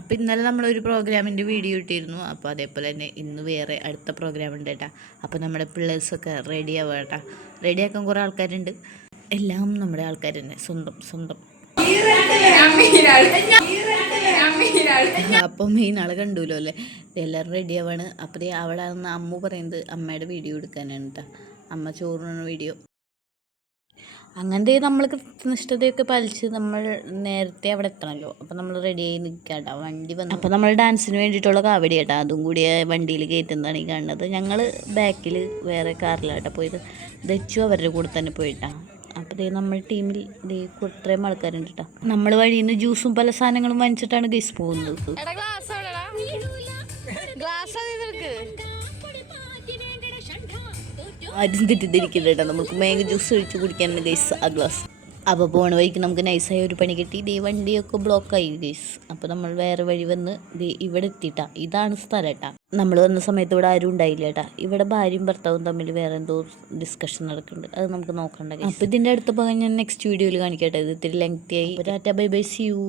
അപ്പോൾ ഇന്നലെ നമ്മളൊരു പ്രോഗ്രാമിൻ്റെ വീഡിയോ ഇട്ടിരുന്നു. അപ്പോൾ അതേപോലെ തന്നെ ഇന്ന് വേറെ അടുത്ത പ്രോഗ്രാം ഉണ്ട് കേട്ടോ. അപ്പോൾ നമ്മുടെ പിള്ളേഴ്സൊക്കെ റെഡി ആവുക കേട്ടോ. റെഡിയാക്കാൻ കുറേ ആൾക്കാരുണ്ട്. എല്ലാം നമ്മുടെ ആൾക്കാർ തന്നെ, സ്വന്തം സ്വന്തം. അപ്പം മെയിൻ ആളെ കണ്ടുല്ലോ അല്ലേ, എല്ലാവരും റെഡി ആവാണ്. അപ്പോൾ അവിടെ നിന്ന് അമ്മു പറയുന്നത് അമ്മയുടെ വീഡിയോ എടുക്കാനാണ് കേട്ടോ. അമ്മ ചോറിന് വീഡിയോ. അങ്ങനത്തെ നമ്മൾ കൃത്യനിഷ്ഠതയൊക്കെ പാലിച്ച് നമ്മൾ നേരത്തെ അവിടെ എത്തണമല്ലോ. അപ്പോൾ നമ്മൾ റെഡിയായി നിൽക്കാട്ടോ. വണ്ടി വന്നു. അപ്പോൾ നമ്മൾ ഡാൻസിന് വേണ്ടിയിട്ടുള്ള കാവടി കേട്ടോ, അതും കൂടി വണ്ടിയിൽ കയറ്റുന്നതാണ് ഈ കാണുന്നത്. ഞങ്ങൾ ബാക്കിൽ വേറെ കാറിലാട്ടോ പോയത്. ദച്ചു അവരുടെ കൂടെ തന്നെ പോയിട്ടാണ്. അപ്പോൾ നമ്മൾ ടീമിൽ ഇത്രയും ആൾക്കാരുണ്ട് കേട്ടോ. നമ്മൾ വഴിയിൽ നിന്ന് ജ്യൂസും പല സാധനങ്ങളും വാങ്ങിച്ചിട്ടാണ് ഗൈസ് പോകുന്നത്. ആരും തെറ്റിദ്ധരിക്കില്ല, നമുക്ക് മാംഗോ ജ്യൂസ് ഒഴിച്ച് കുടിക്കാനാണ് ഗൈസ് ആ ഗ്ലാസ്. അപ്പോൾ പോണ വഴിക്ക് നമുക്ക് നൈസായി ഒരു പണി കിട്ടി. വണ്ടിയൊക്കെ ബ്ലോക്കായി ഗൈസ്. അപ്പോൾ നമ്മൾ വേറെ വഴി വന്ന് ഇവിടെ എത്തിയിട്ടാ. ഇതാണ് സ്ഥലം കേട്ടാ. നമ്മൾ വന്ന സമയത്ത് ഇവിടെ ആരും ഉണ്ടായില്ല കേട്ടാ. ഇവിടെ ഭാര്യയും ഭർത്താവും തമ്മിൽ വേറെ എന്തോ ഡിസ്കഷൻ നടക്കുന്നുണ്ട്, അത് നമുക്ക് നോക്കണ്ട. അപ്പോൾ ഇതിൻ്റെ അടുത്ത് പോകാൻ ഞാൻ നെക്സ്റ്റ് വീഡിയോയിൽ കാണിക്കട്ടെ. ഇത് ഇത്തിരി ലെങ്തി ആയി. Tata bye bye, see U.